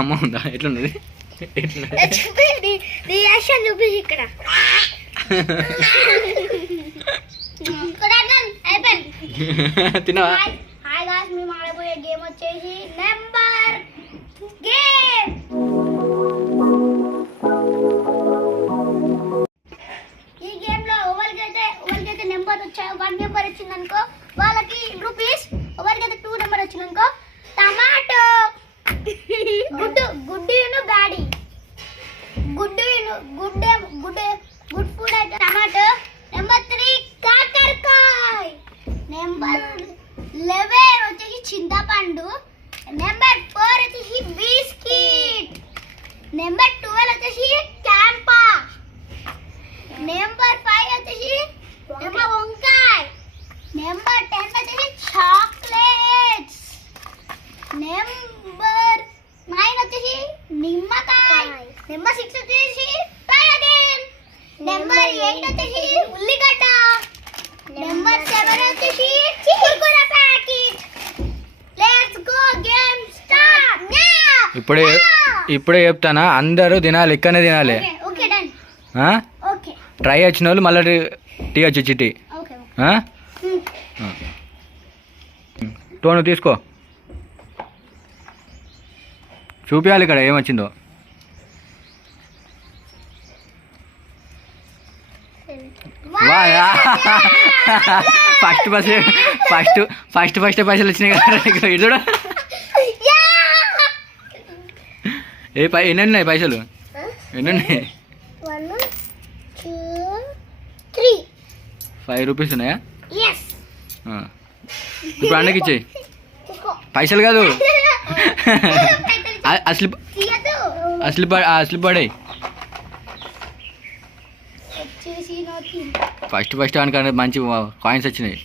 అమ్మ ఉందా? ఎట్లున్నది? తినవా? మేము ఆడబోయే గేమ్ వచ్చేసి నెంబర్ గేమ్. ఈ గేమ్ లో ఎవరికైతే నెంబర్ వచ్చాయో 1 నెంబర్ వచ్చింది అనుకో వాళ్ళకి రూపీస్, ఎవరికైతే 2 నెంబర్ వచ్చింది అనుకో టమాటో. గుడ్డు బ్యాడీ, గుడ్ ఫుడ్ అయితే టమాటో. నెంబర్ 3 కాకరకాయ. నెంబర్ 11 వచ్చేసి చింతపండు. నెంబర్ 4 వచ్చేసి బిస్కెట్. నెంబర్ 12 వచ్చేసి క్యాంపా. నెంబర్ 5 వచ్చేసి వంకాయ. నెంబర్ 10 వచ్చేసి చాక్లెట్స్. నెంబర్ 9 వచ్చేసి నిమ్మకాయ. నెంబర్ 6 వచ్చేసి సోయాబీన్. నెంబర్ 8 వచ్చేసి ఉల్లిగడ్డ. నెంబర్ 7 వచ్చేసి Kurkure packet. Let's go game start now. ఇప్పుడే చెప్తానా, అందరూ తినాలి, ఇక్కడనే తినాలి. Okay done. ఓకే ట్రై వచ్చిన వాళ్ళు మళ్ళీ టీ వచ్చి చిట్టి. ఓకే టోను తీసుకో, చూపించాలి ఇక్కడ ఏమొచ్చిందో. ఫస్ట్ పైసలు వచ్చినాయి కదా ఇది చూడ. ఎన్ని ఉన్నాయి పైసలు? ఎన్ని ఉన్నాయి? 1 2 3 5 రూపీస్ ఉన్నాయా? yes. ఇప్పుడు అన్నకి ఇచ్చేయి. పైసలు కాదు, అసలు పడాయి. ఫస్ట్ అనుకన్నా మంచి కాయిన్స్ వచ్చినాయి.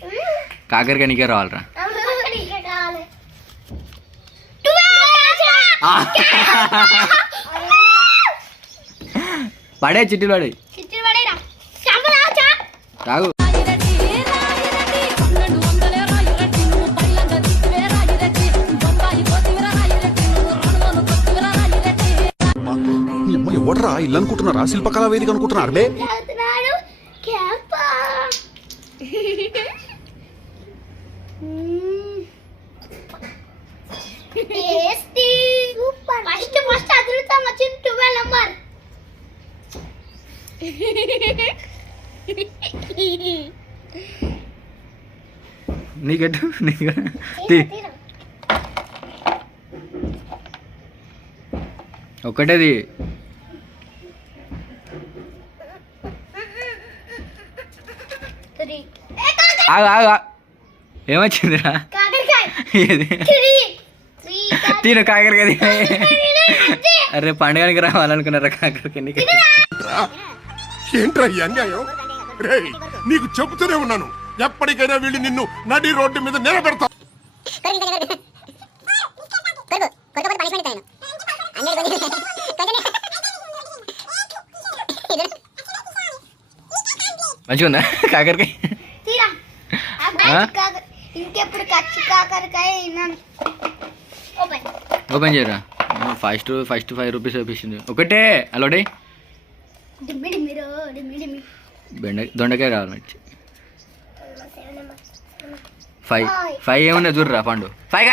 కాకరకాయ నీకే రావాలరా. పడే చిట్టీలు పడాయి. తాగు. ఎవడరా ఇల్లు అనుకుంటున్నారా? శిల్పకళా వేదిక అనుకుంటున్నారు బే. ఫస్ట్ అదృష్టం వచ్చింది 12 నెంబర్. నీకెట్టు ఒక్కటేది. ఏమొచ్చిందిరా? తిను కాకరకాయ. అరే పండుగనికి రావాలనుకున్నారా కాకరకాయ? ఏంట్రా ఈ అన్యాయం? రేయ్ నీకు చెబుతూనే ఉన్నాను, ఎప్పటికైనా వీళ్ళు నిన్ను నడి రోడ్డు మీద నిలబెడతా. మంచిగా ఉందా కాకరకాయ? ఇంకెప్పుడు కాకరకాయ ఓపెన్ చేయరా. ఫస్ట్ 5 రూపీస్ వేపించింది ఒకటే. అలోడే దొండకాయ రావాలి మంచి. 5 ఏమన్నా చూడరా పండు. 5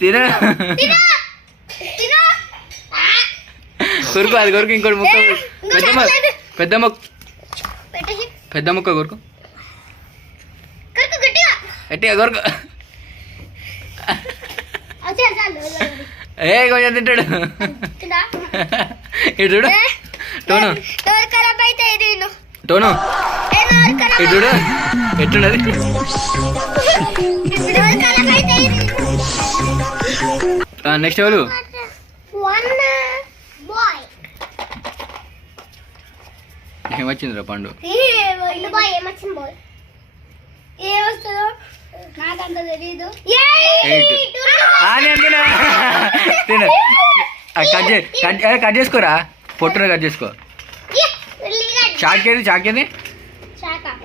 తిన కొరుకు. అది కొరుకు. ఇంకోటి ముక్క, పెద్ద ముక్క కొరుకు. గట్టిగా కొరుకు. ఏ కొంచెం తింటాడు. ఇటు చూడు టోను, టోను ఇటు చూడు ఎట్టున్నది. నెక్స్ట్ ఎవరు? ఏమొచ్చిందిరా పండు? కట్ చేసుకోరా, పొట్టున కట్ చేసుకో. చాకేది